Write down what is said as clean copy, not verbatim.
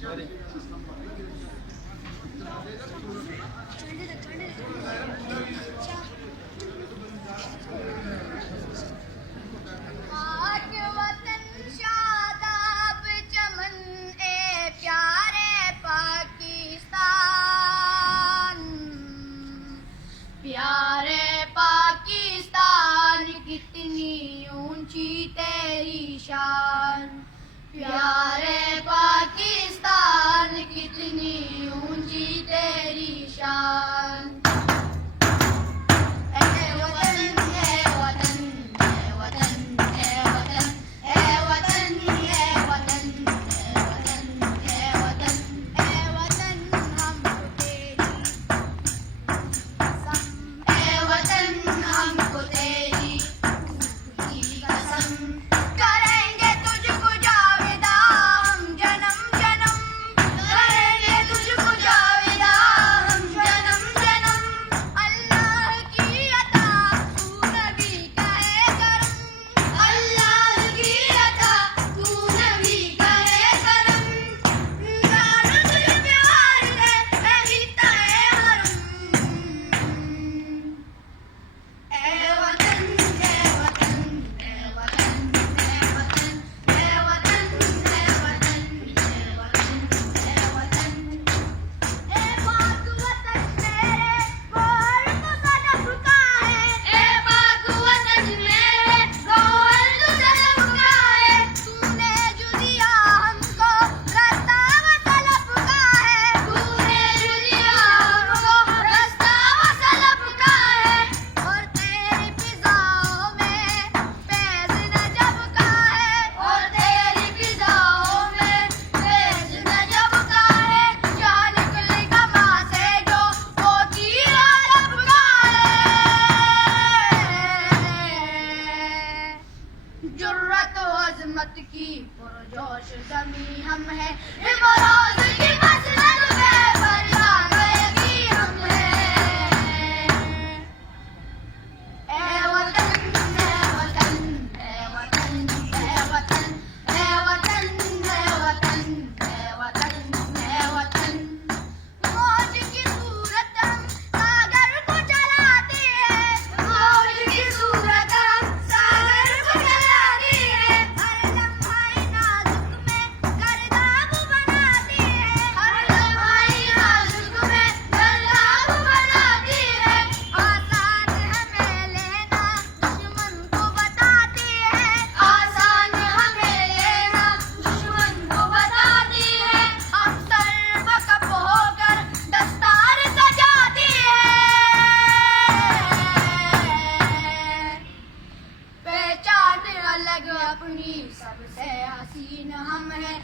प्यारे पाकिस्तान कितनी ऊंची तेरी शान, प्यारे पाकिस्तान कितनी ऊंची तेरी शान। जुर्रत व अज़मत की पुरजोश ज़मीं हम हैं, इमरोज़ की मसनद में फरमान यकी हम हैं। ए वतन ए वतन ए वतन ए वतन ए वतन ए वतन ए वतन ए वतन, मौज की सूरत हम सागर को चलाते हैं, मौज की सूरत हम सागर को चलाते हैं। हर लम्हा नाजुक में गर्दाब बनाते हैं, हर लम्हा नाजुक में गर्दाब बनाते हैं। आसान हमें लेना दुश्मन को बताते हैं, आसान हमें लेना दुश्मन को बताते हैं। हम सर्वकप होकर दस्तार सजाते हैं, पहचान अलग अपनी सबसे हसीन हम हैं।